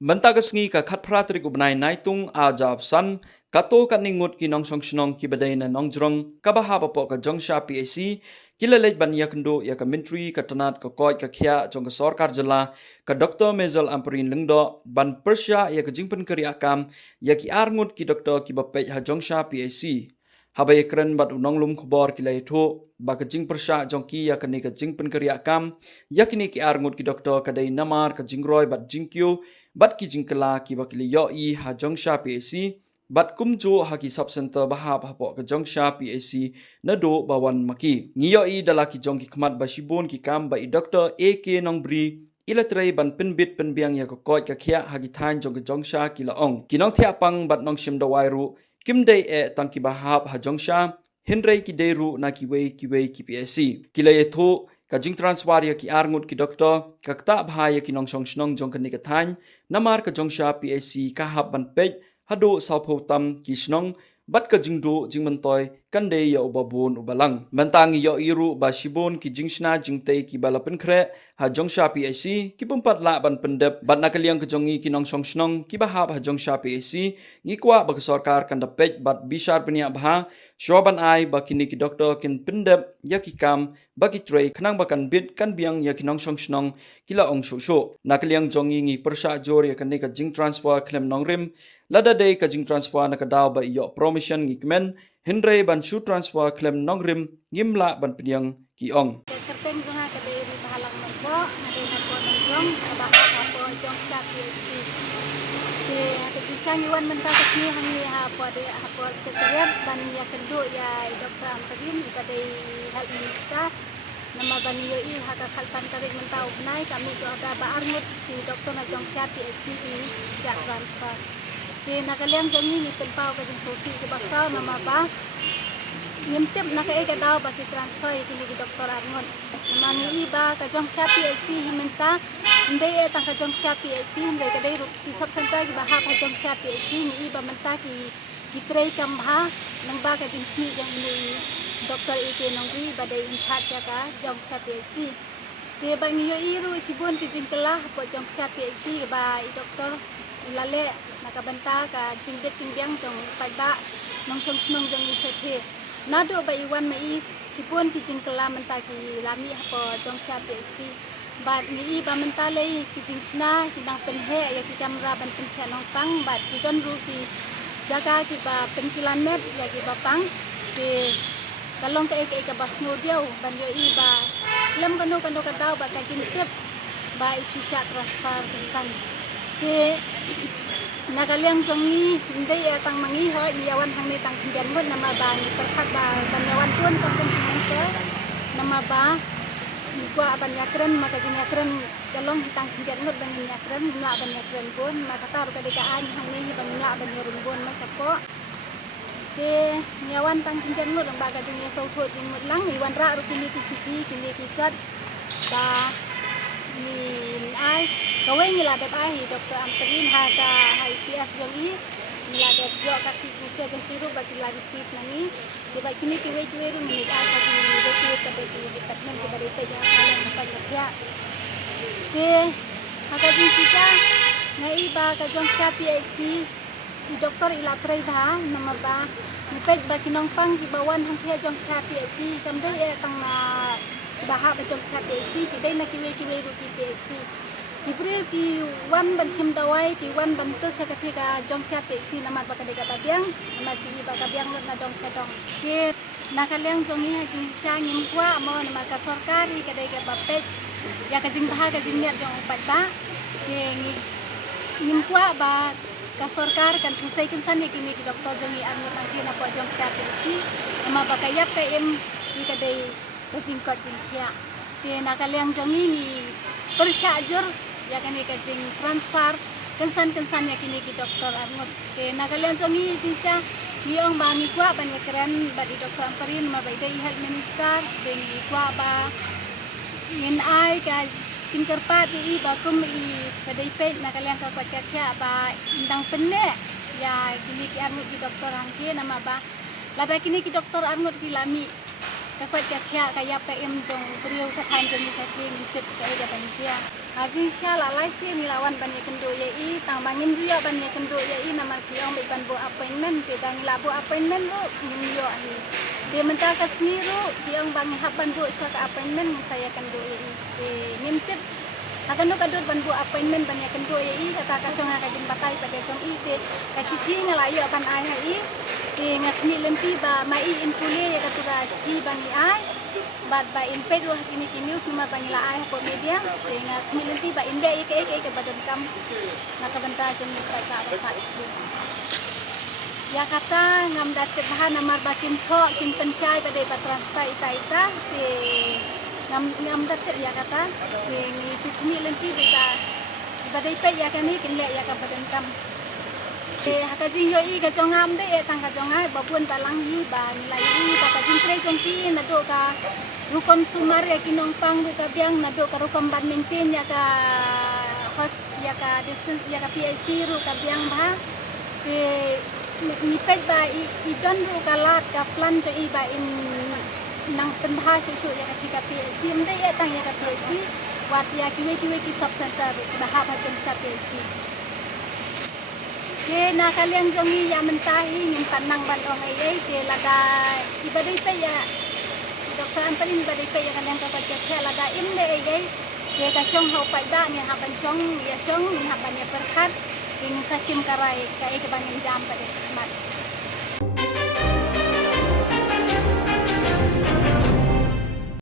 Mentagasngi ka khatpratrik ubnai naitung ajab san kato ka ningut ki nong song snong ki badai na nongjrong ka bahaba po ka jongsha PAC kilalej ban yakndo ya ka menteri ka tanat ka koi ka khia jong ka sarkar jala ka Dr. Mezal Amperin lengdo ban persya ya ka jingpen kari akam ya ki arngut ki Dr. ki bapej ha jongsha PAC habai kren bat unong lum khobor ki lai tho ba ka jing persya jong ki ya ka ni ka jingpen kari akam ya kini ki arngut ki Dr. ka dai namar ka jingroi bat jingkyo bat ki jingkala ki bakili yo i ha jongsha PAC bat kumjo ha ki sub center bahap hapo ka jongsha PAC na do bawan maki ngiyo i dala ki jong ki khmat basibon ki kam ba i Dr. AK Nongbri ilatrai ban pinbit pinbiang ya ko koi ka khia ha ki thain jong ka jongsha ki laong kinong thia pang bat nong shim da wairu kim dei e tang ki bahap ha jongsha hindrei ki deru na ki wei ki PAC kilai tho ka jing transwaria ki arngut ki Dr. ka kta bhaya ki nong song snong jong ka ni ka thain namar ka jongsha PAC ka hab ban pej hado sapho tam ki snong bat ka jingdo jingmantoy kande ya ubabon ubalang mentang yo iru ba shibon ki jingshna jingtei ki balapin khre ha jongsha PAC ki pumpat la ban pendep bat nakaliang ka jongi ki nong song snong ki bahab ha jongsha PAC ngi kwa ba sarkar kan dapej bat bishar penia bha shoban ai ba kini ki Dr. kin pendep ya ki kam ba ki trei khnang ba kan bit kan biang ya ki nong song snong kila ong shu nakaliang jongi ngi persha jor ya kan ka jing transfer klem nongrim lada day ka jing transfer na ka daw ba iyo promotion ngi kmen hindrei ban shu transfer klem nongrim ngimla ban pediang ki ong Kerteng jonga kadai ri bahalang merbo nadai merbo nongjong bahak apa jong sya PAC ke hati kisang iwan mental kesini hangi apa de apa sekretariat ban ya kendo ya Dr. Amperin kadai health minister nama bani yo i haka khasan tarik mentau nai kami ko ada ba arngut di Dr. na jong sya PAC i sya transfer ke nakaliang jongi ni penpau ka jong sosi ke bakau nama ba nyemtip naka eka daw baki transfer kini ki Dr. Arngut mangi iba ka jong sya PAC himenta ndai tang ka jong sya PAC ndai ka dai ki sub center ki bahap ka jong sya PAC ni iba menta ki trei kam ha nang ba ka jingki jong ini Dr. AK Nongbri badai in charge ya ka jong sya PAC ke bangi yo iru sibun ki jingkelah po jong sya PAC ba i Dr. ulale naka benta ka jingbet jingbiang jong paiba nong song snong jong i sethe nado ba iwan mai sipun ki jingkela menta ki lami hapo jong sya PAC bat ni ba menta lei ki jingsna ki nang penhe ya ki kamera ban penhe nong pang bat ki don ru ki jaga ki ba penkilanet ya ki ba pang ki kalong ka eka bas no diau ban yo i ba lem kano ka daw ba ka jingtep ba isu sya transfer kesan ki nakaliang jongi ndai tang mangi ho yawan hang ni tang kendian ngut nama ba ni perkhat ba banyawan pun kampung ke nama ba ni kwa banyakren maka jinyakren kalong tang kendian ngut bangin nyakren nimla banyakren pun maka tar ka dekaan hang ni banla banyorun pun masako ke nyawan tang kendian ngut ba ka jinya sautho jingmut lang iwan ra rupini ti siti kini kikat ba ni ai kawai ngila dep ai Dr. Amperin ha ka hai PS jongi ngila dep yo kasih nisyo jong tiru bagi la receive nangi de ba kini kiwe ru ni ai ka ki de ki ka de ki department ke bare pe yang kalian dapat kerja ke haka di sisa ngai ba ka jong sya PAC di doktor ila trai ba nama ba nipet ba kinong pang ki bawan hang thia jong sya PAC kam dei tang na bahap jong sya PAC ki dei na kiwe ru ki PAC Ibre ki wan ban sim dawai ki wan ban to sa katika jong sya PAC nama ba kadega babiang nama ki ba kabiang na dong sa dong ke nakaliang jongi ha jing sya ngim kwa mo nama ka sarkari kadega bapet ya ka jing bah ka jing miat jong pat ba ke ngim kwa ba ka sarkar kan susai kan san ki ni ki doktor jongi arngut angki na po jong sya PAC nama ba kayap ka em ki kadai ka jing kot jing khia ke nakaliang jongi ni persyajur ya kini ka jing transfer kensan ya kini ki Dr. Arngut ke nakalian jongi jisha ni ong ba ni kwa ban keren ba di Dr. Amperin ma ba dei health minister de ni kwa ba ngin ai ka jing kerpa ti ba kum i kadai pe nakalian ka kwa kya ba indang penne ya kini ki Arngut ki Dr. Angke nama ba lada kini ki Dr. Arngut ki lami Kakot kakya kayap ka im jong priu ka than jong ni sakhi min tip ka ega banjia. Haji sha la lai si ni lawan ban ye kendo ye I tang bangin ju ban ye kendo ye I namar kiong be ban bo appointment te dang la bo appointment ro ngim yo ni. Dia mentah ka sni ro kiong bang hab ban bo swa ka appointment saya kendo ye I. Te ngim tip akan kadut ban bo appointment ban ye kendo ye I kata ka songa ka jin batai pada jong I te ka sithi ngalayo ban ai ha I. Te ngakmi lenti ba mai in pule ya katu ka sithi bang I ai. Bad ba in ped ro kini semua bang la ai po media te ngakmi lenti ba inde ke badan kam nakabanta jen ni pa ka sa itu. Ya kata ngam datet bahan namar bakim tho kin pensyai pada ba transfer ita te ngam datet ya kata te ni sukmi lenti ba badai pe ya kani kin le ya ka badan kam. Te hakajing yo I ka jongam de tang ka jongai babun balang hi ba nilai I ba ka jingtre jongki na do ka rukom sumar ya kinong pang ru ka biang na do ka rukom badminton ya ka host ya ka distance ya ka PSC ru ka biang ba te ni pet ba I don ru ka lat ka plan jo I ba in nang penbha susu ya ka tika PSC mde ya tang ya ka PSC wat ya kiwe ki sub center ba ha ba jong sa PSC. Ke na kalian jongi ya mentahi ngin panang ban ong ai te lada ibadai pe ya dokter antarin ibadai pe ya kalian ka ke lada im de ai ke ka syong hau pai ba ngin haban syong ya syong ngin haban ya perkat ngin sa sim karai ka ke bangin jam pada semat.